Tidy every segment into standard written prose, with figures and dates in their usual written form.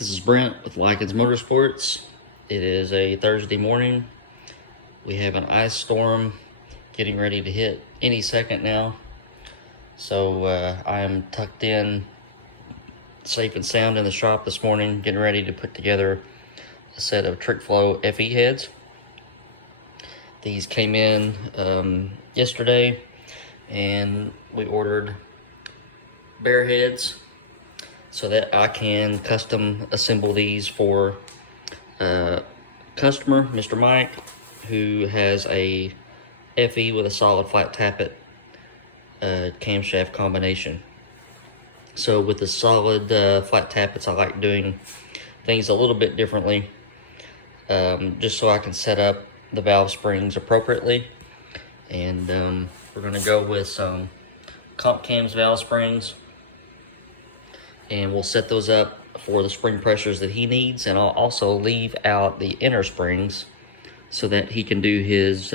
This is Brent with Lykins Motorsports. It is a Thursday morning. We have an ice storm getting ready to hit any second now. So I am tucked in safe and sound in the shop this morning, getting ready to put together a set of Trick Flow FE heads. These came in yesterday, and we ordered bear heads so that I can custom assemble these for a customer, Mr. Mike, who has a FE with a solid flat tappet camshaft combination. So with the solid flat tappets, I like doing things a little bit differently, just so I can set up the valve springs appropriately. And we're going to go with some comp cams valve springs, and we'll set those up for the spring pressures that he needs, and I'll also leave out the inner springs so that he can do his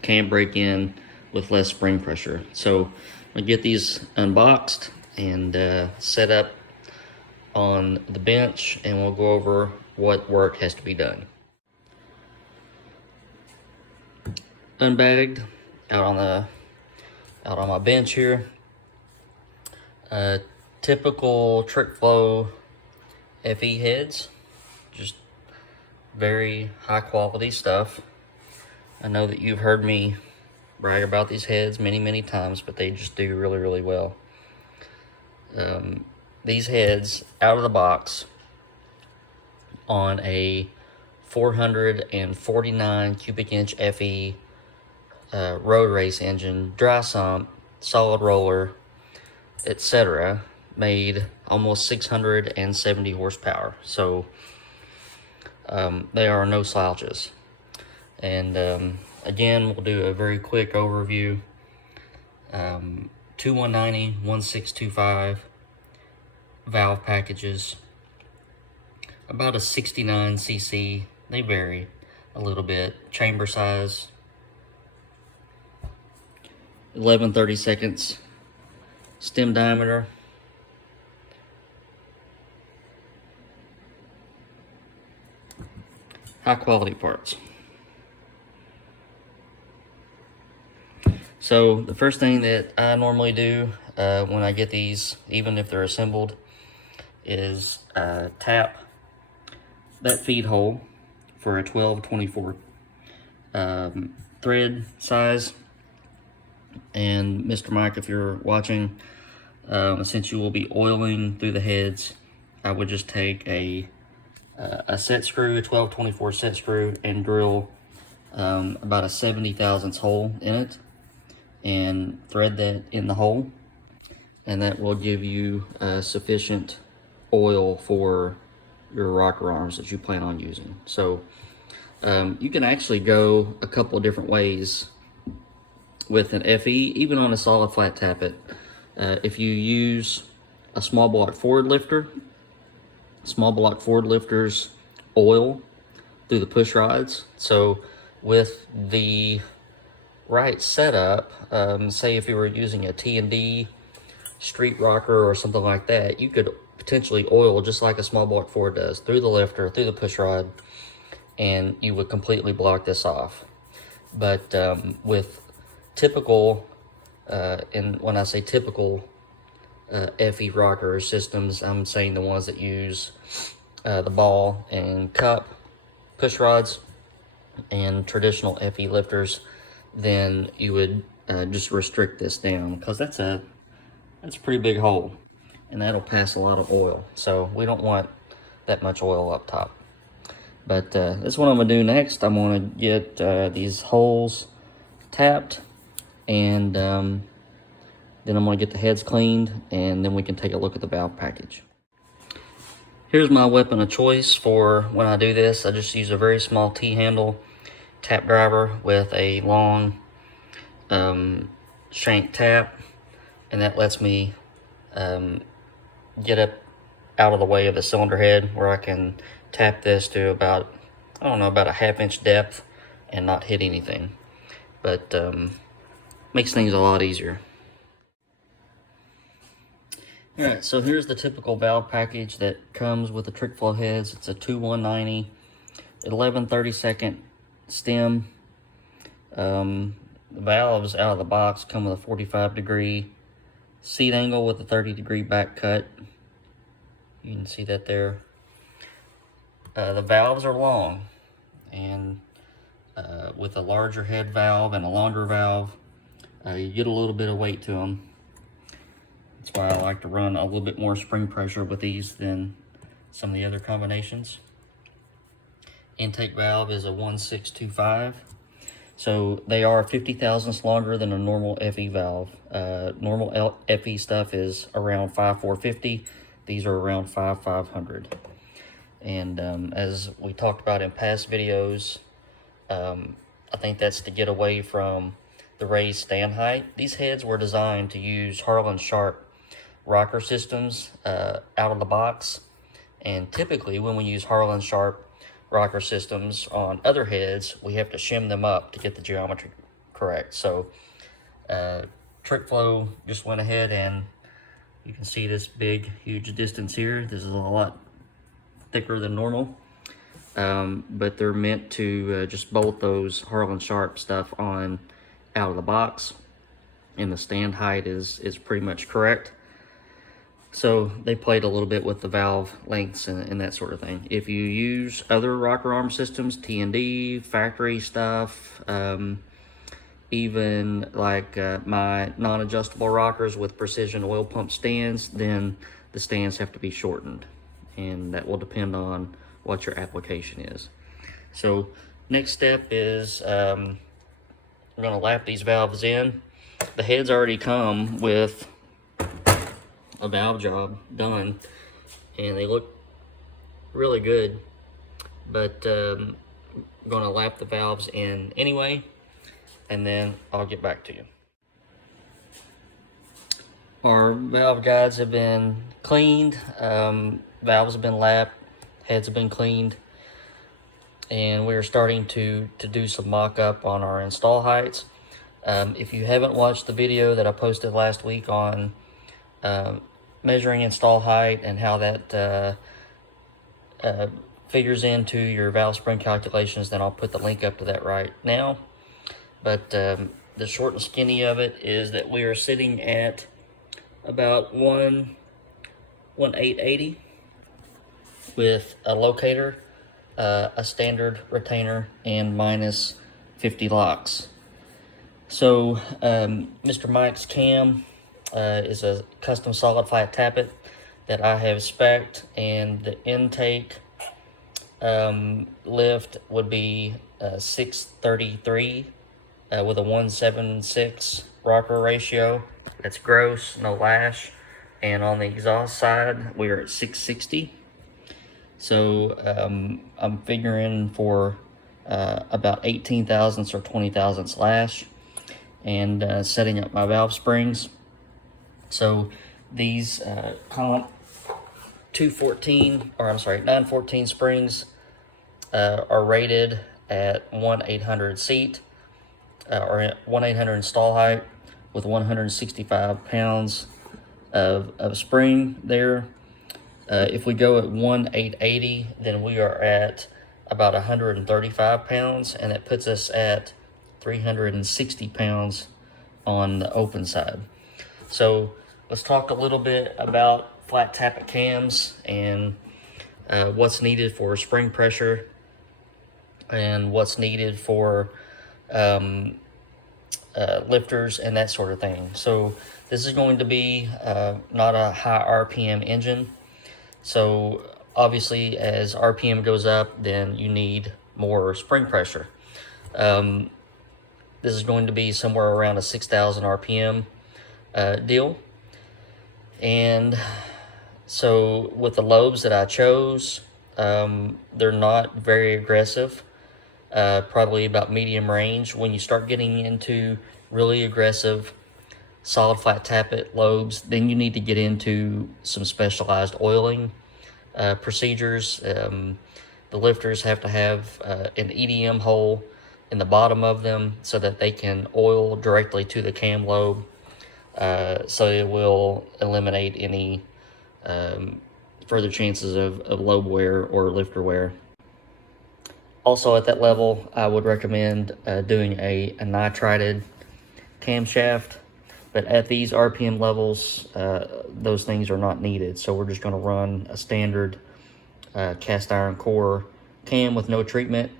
cam break in with less spring pressure. So I'll get these unboxed and set up on the bench, and we'll go over what work has to be done. Unbagged out on my bench here. Typical Trick Flow FE heads, just very high quality stuff. I know that you've heard me brag about these heads many times, but they just do really well. These heads out of the box on a 449 cubic inch FE road race engine, dry sump, solid roller, etc., made almost 670 horsepower. So they are no slouches. And again, we'll do a very quick overview. 2190, 1625 valve packages, about a 69 cc. They vary a little bit. Chamber size 11/32 stem diameter. High quality parts. So the first thing that I normally do when I get these, even if they're assembled, is tap that feed hole for a 12/24 thread size. And Mr. Mike, if you're watching, since you will be oiling through the heads, I would just take a set screw, a 12/24 set screw, and drill about a 70 thousandths hole in it, and thread that in the hole, and that will give you sufficient oil for your rocker arms that you plan on using. So you can actually go a couple of different ways with an FE, even on a solid flat tappet. If you use a small block forward lifter, small block forward lifters oil through the push rods. So with the right setup, say if you were using a T&D street rocker or something like that, you could potentially oil just like a small block Ford does, through the lifter, through the push rod, and you would completely block this off. But with typical, and when I say typical FE rocker systems, I'm saying the ones that use the ball and cup push rods and traditional FE lifters, then you would just restrict this down, because that's a pretty big hole, and that'll pass a lot of oil. So we don't want that much oil up top. But that's what I'm gonna do next. I'm gonna get these holes tapped, and then I'm going to get the heads cleaned, and then we can take a look at the valve package. Here's my weapon of choice for when I do this. I just use a very small T-handle tap driver with a long shank tap, and that lets me get up out of the way of the cylinder head, where I can tap this to about, I don't know, about a 1/2 inch depth and not hit anything. But makes things a lot easier. Alright, so here's the typical valve package that comes with the trick flow heads. It's a 2190, 11/32 stem. The valves out of the box come with a 45-degree seat angle with a 30-degree back cut. You can see that there. The valves are long, and with a larger head valve and a longer valve, you get a little bit of weight to them. That's why I like to run a little bit more spring pressure with these than some of the other combinations. Intake valve is a 1625. So they are 50 thousandths longer than a normal FE valve. Normal FE stuff is around 5,450. These are around 5,500. And as we talked about in past videos, I think that's to get away from the raised stand height. These heads were designed to use Harlan Sharp rocker systems out of the box. And typically when we use Harlan Sharp rocker systems on other heads, we have to shim them up to get the geometry correct. So Trick Flow just went ahead, and you can see this big huge distance here. This is a lot thicker than normal, but they're meant to just bolt those Harlan Sharp stuff on out of the box, and the stand height is pretty much correct. So they played a little bit with the valve lengths and that sort of thing. If you use other rocker arm systems, T&D, factory stuff, even like my non-adjustable rockers with precision oil pump stands, then the stands have to be shortened, and that will depend on what your application is. So next step is we're going to lap these valves in. The heads already come with a valve job done, and they look really good, but I'm going to lap the valves in anyway, and then I'll get back to you. Our valve guides have been cleaned, valves have been lapped, heads have been cleaned, and we're starting to do some mock-up on our install heights. If you haven't watched the video that I posted last week on measuring install height and how that figures into your valve spring calculations, then I'll put the link up to that right now. But the short and skinny of it is that we are sitting at about 1,880 with a locator, a standard retainer, and minus 50 locks. So Mr. Mike's cam is a custom solid flat tappet that I have spec'd, and the intake lift would be 633 with a 176 rocker ratio. That's gross, no lash. And on the exhaust side, we are at 660. So I'm figuring for about 18 thousandths or 20 thousandths lash, and setting up my valve springs. So these Comp 914 springs are rated at 1/800 seat, or 1/800 install height, with 165 pounds of spring there. If we go at 1/880, then we are at about 135 pounds, and that puts us at 360 pounds on the open side. So let's talk a little bit about flat tappet cams and what's needed for spring pressure and what's needed for lifters and that sort of thing. So this is going to be not a high RPM engine. So obviously as RPM goes up, then you need more spring pressure. This is going to be somewhere around a 6,000 RPM deal. And so with the lobes that I chose, they're not very aggressive, probably about medium range. When you start getting into really aggressive solid flat tappet lobes, then you need to get into some specialized oiling procedures. The lifters have to have an EDM hole in the bottom of them so that they can oil directly to the cam lobe, so it will eliminate any further chances of lobe wear or lifter wear. Also at that level, I would recommend doing a nitrided camshaft, but at these RPM levels, those things are not needed. So we're just going to run a standard cast iron core cam with no treatment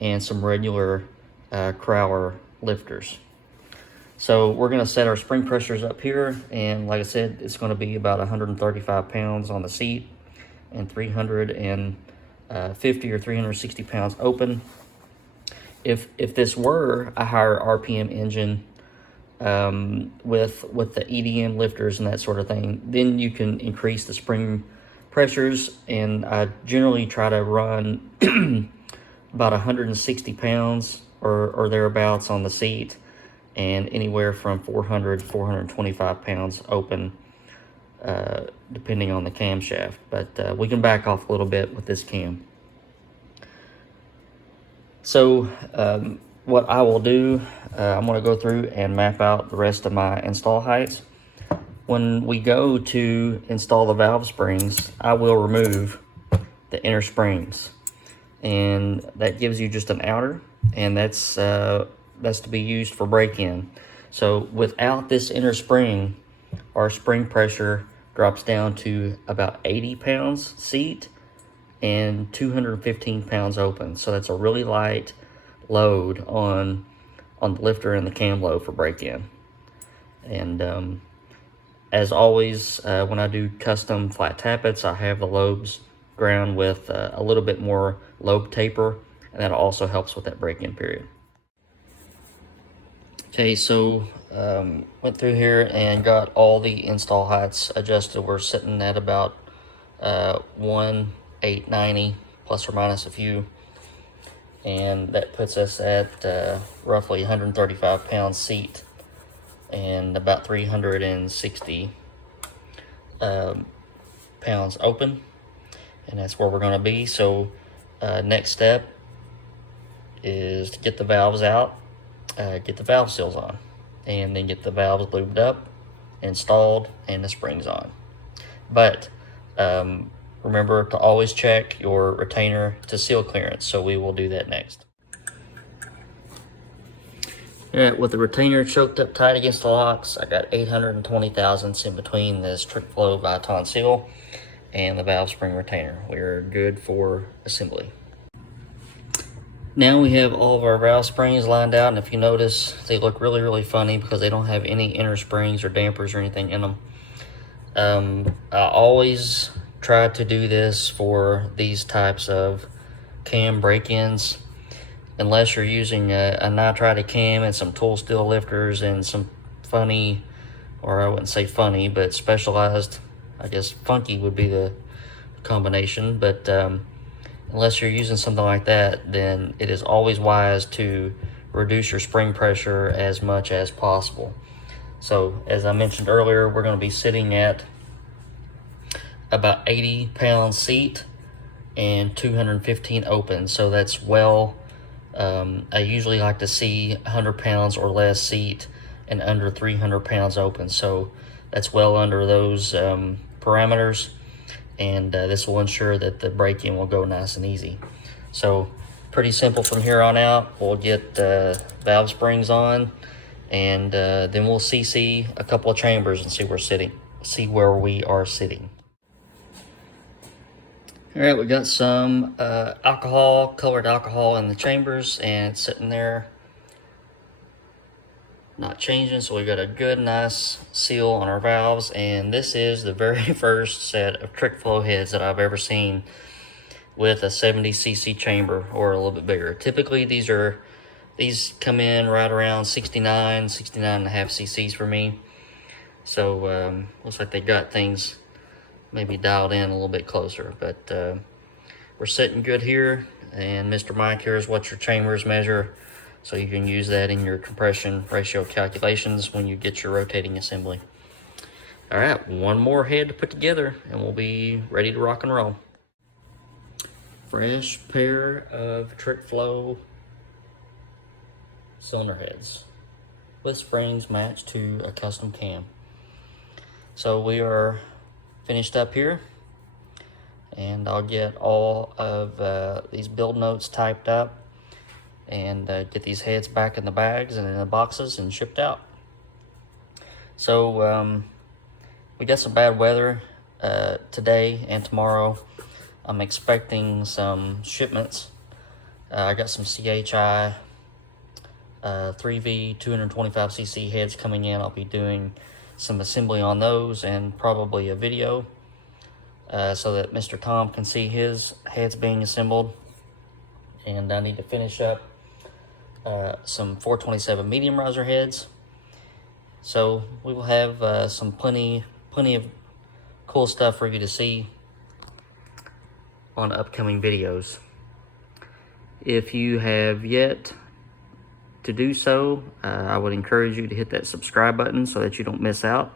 and some regular Crowler lifters. So we're going to set our spring pressures up here, and like I said, it's going to be about 135 pounds on the seat and 350 or 360 pounds open. If this were a higher RPM engine with the EDM lifters and that sort of thing, then you can increase the spring pressures, and I generally try to run about 160 pounds or thereabouts on the seat, and anywhere from 400 to 425 pounds open, depending on the camshaft. But we can back off a little bit with this cam. So what I will do, I'm going to go through and map out the rest of my install heights. When we go to install the valve springs, I will remove the inner springs, and that gives you just an outer, and that's to be used for break-in. So without this inner spring, our spring pressure drops down to about 80 pounds seat and 215 pounds open. So that's a really light load on the lifter and the cam load for break-in. And as always, when I do custom flat tappets, I have the lobes ground with a little bit more lobe taper, and that also helps with that break-in period. Okay, so went through here and got all the install heights adjusted. We're sitting at about 1,890 plus or minus a few, and that puts us at roughly 135 pounds seat and about 360 pounds open, and that's where we're going to be. So next step is to get the valves out, get the valve seals on, and then get the valves lubed up, installed, and the springs on. But remember to always check your retainer to seal clearance, so we will do that next. Alright, with the retainer choked up tight against the locks, I got 820 thousandths in between this TrickFlow Viton seal and the valve spring retainer. We're good for assembly. Now we have all of our valve springs lined out, and if you notice, they look really funny because they don't have any inner springs or dampers or anything in them. I always try to do this for these types of cam break-ins, unless you're using a nitrided cam and some tool steel lifters and some funny, or I wouldn't say funny, but specialized, I guess funky would be the combination. But unless you're using something like that, then it is always wise to reduce your spring pressure as much as possible. So as I mentioned earlier, we're going to be sitting at about 80 pounds seat and 215 open. So that's well, I usually like to see 100 pounds or less seat and under 300 pounds open. So that's well under those parameters, and this will ensure that the break-in will go nice and easy. So pretty simple from here on out. We'll get valve springs on, and then we'll CC a couple of chambers and see where we are sitting. All right, we got some colored alcohol in the chambers, and it's sitting there not changing. So we got a good nice seal on our valves, and this is the very first set of TrickFlow heads that I've ever seen with a 70cc chamber or a little bit bigger. Typically these come in right around 69 and a half cc's for me. So looks like they got things maybe dialed in a little bit closer, but we're sitting good here, and Mr. Mike here is what your chambers measure, so you can use that in your compression ratio calculations when you get your rotating assembly. All right, one more head to put together and we'll be ready to rock and roll. Fresh pair of TrickFlow cylinder heads with springs matched to a custom cam. So we are finished up here, and I'll get all of these build notes typed up and get these heads back in the bags and in the boxes and shipped out. So we got some bad weather today and tomorrow. I'm expecting some shipments. I got some CHI 3V 225cc heads coming in. I'll be doing some assembly on those and probably a video so that Mr. Tom can see his heads being assembled. And I need to finish up some 427 medium riser heads. So we will have some plenty of cool stuff for you to see on upcoming videos. If you have yet to do so, I would encourage you to hit that subscribe button so that you don't miss out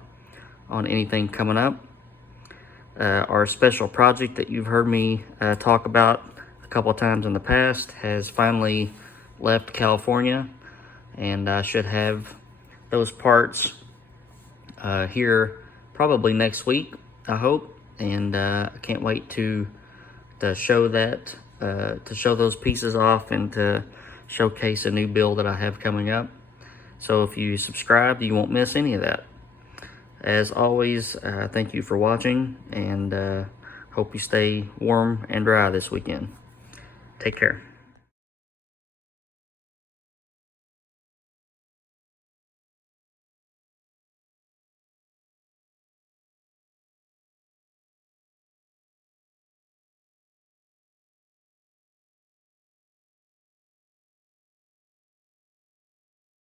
on anything coming up. Our special project that you've heard me talk about a couple of times in the past has finally left California, and I should have those parts here probably next week, I hope. And I can't wait to show that, to show those pieces off and to showcase a new build that I have coming up. So if you subscribe, you won't miss any of that. As always, thank you for watching, and hope you stay warm and dry this weekend. Take care.